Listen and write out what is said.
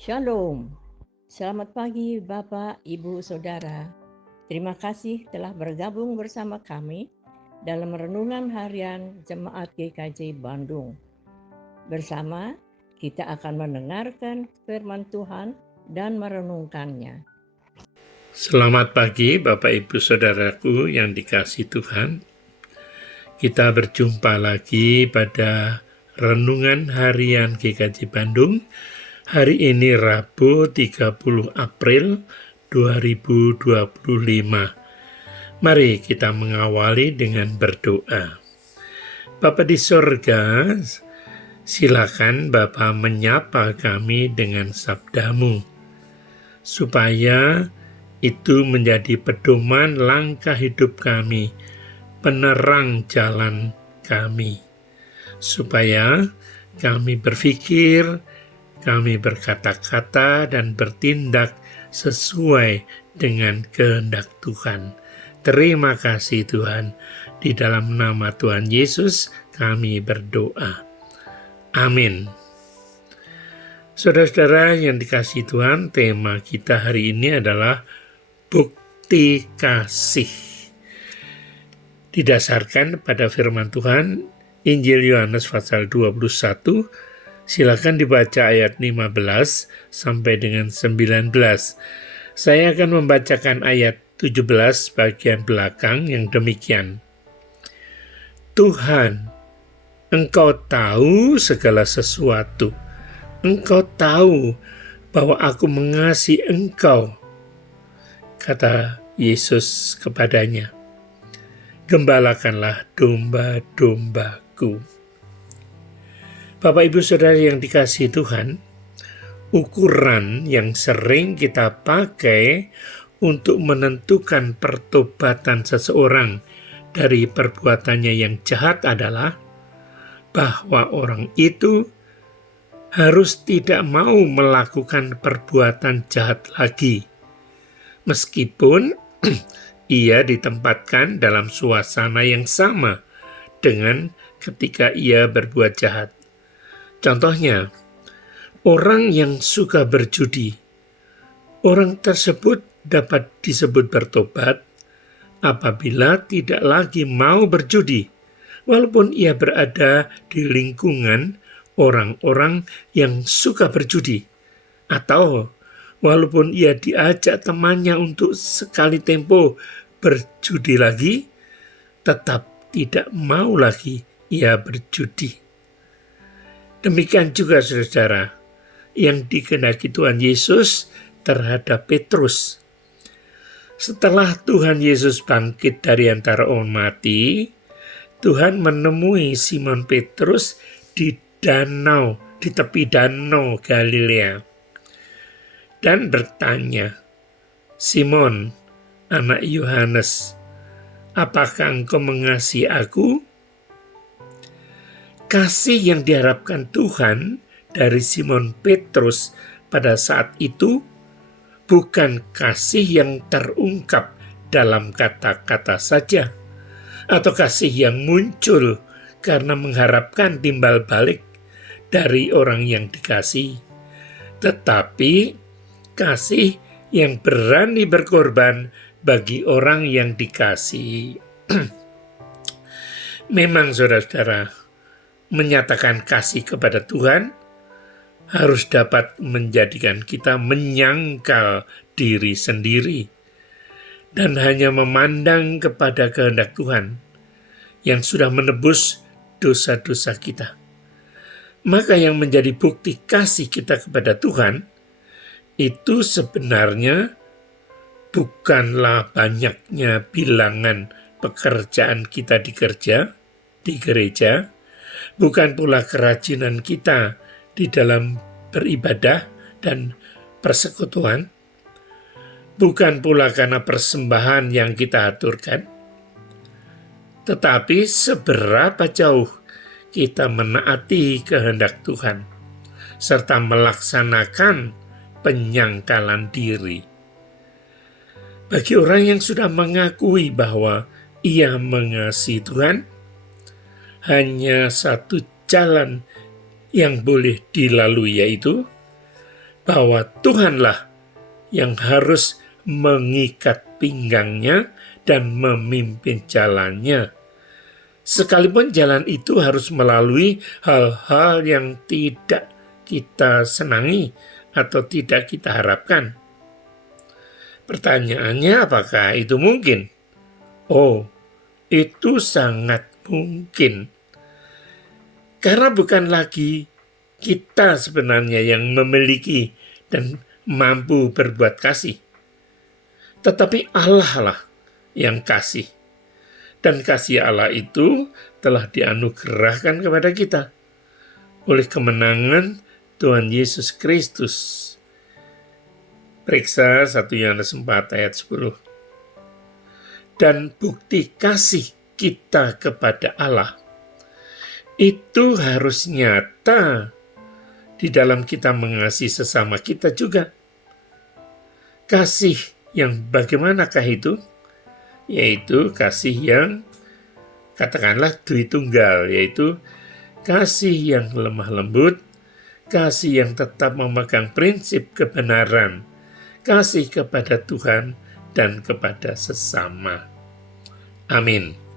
Shalom, selamat pagi Bapak, Ibu, Saudara. Terima kasih telah bergabung bersama kami dalam Renungan Harian Jemaat GKJ Bandung. Bersama kita akan mendengarkan firman Tuhan dan merenungkannya. Selamat pagi Bapak Ibu Saudaraku yang dikasihi Tuhan. Kita berjumpa lagi pada Renungan Harian GKJ Bandung. Hari ini Rabu 30 April 2025. Mari kita mengawali dengan berdoa. Bapa di sorga, silakan Bapa menyapa kami dengan sabdamu, supaya itu menjadi pedoman langkah hidup kami, penerang jalan kami, supaya kami berpikir, kami berkata-kata dan bertindak sesuai dengan kehendak Tuhan. Terima kasih Tuhan, di dalam nama Tuhan Yesus kami berdoa. Amin. Saudara-saudara yang dikasihi Tuhan, tema kita hari ini adalah bukti kasih. Didasarkan pada firman Tuhan, Injil Yohanes pasal 21, silakan dibaca ayat 15 sampai dengan 19. Saya akan membacakan ayat 17 bagian belakang yang demikian. Tuhan, Engkau tahu segala sesuatu. Engkau tahu bahwa aku mengasihi Engkau, kata Yesus kepadanya. Gembalakanlah domba-dombaku. Bapak Ibu Saudara yang dikasihi Tuhan, ukuran yang sering kita pakai untuk menentukan pertobatan seseorang dari perbuatannya yang jahat adalah bahwa orang itu harus tidak mau melakukan perbuatan jahat lagi, meskipun ia ditempatkan dalam suasana yang sama dengan ketika ia berbuat jahat. Contohnya, orang yang suka berjudi. Orang tersebut dapat disebut bertobat apabila tidak lagi mau berjudi, walaupun ia berada di lingkungan orang-orang yang suka berjudi, atau walaupun ia diajak temannya untuk sekali tempo berjudi lagi, tetap tidak mau lagi ia berjudi. Demikian juga saudara, yang dikehendaki Tuhan Yesus terhadap Petrus. Setelah Tuhan Yesus bangkit dari antara orang mati, Tuhan menemui Simon Petrus di tepi danau Galilea, dan bertanya, Simon, anak Yohanes, apakah engkau mengasihi aku? Kasih yang diharapkan Tuhan dari Simon Petrus pada saat itu bukan kasih yang terungkap dalam kata-kata saja, atau kasih yang muncul karena mengharapkan timbal balik dari orang yang dikasihi, tetapi kasih yang berani berkorban bagi orang yang dikasihi. Memang saudara-saudara, menyatakan kasih kepada Tuhan harus dapat menjadikan kita menyangkal diri sendiri dan hanya memandang kepada kehendak Tuhan yang sudah menebus dosa-dosa kita. Maka yang menjadi bukti kasih kita kepada Tuhan itu sebenarnya bukanlah banyaknya bilangan pekerjaan kita di gereja, bukan pula kerajinan kita di dalam beribadah dan persekutuan, bukan pula karena persembahan yang kita aturkan, tetapi seberapa jauh kita menaati kehendak Tuhan, serta melaksanakan penyangkalan diri. Bagi orang yang sudah mengakui bahwa ia mengasihi Tuhan, hanya satu jalan yang boleh dilalui, yaitu bahwa Tuhanlah yang harus mengikat pinggangnya dan memimpin jalannya. Sekalipun jalan itu harus melalui hal-hal yang tidak kita senangi atau tidak kita harapkan. Pertanyaannya, apakah itu mungkin? Oh, itu sangat mungkin. Karena bukan lagi kita sebenarnya yang memiliki dan mampu berbuat kasih, tetapi Allah lah yang kasih. Dan kasih Allah itu telah dianugerahkan kepada kita oleh kemenangan Tuhan Yesus Kristus. Periksa 1 Yohanes 4 ayat 10. Dan bukti kasih kita kepada Allah itu harus nyata di dalam kita mengasihi sesama kita juga. Kasih yang bagaimanakah itu? Yaitu kasih yang katakanlah dui tunggal, yaitu kasih yang lemah lembut, kasih yang tetap memegang prinsip kebenaran, kasih kepada Tuhan dan kepada sesama. Amin.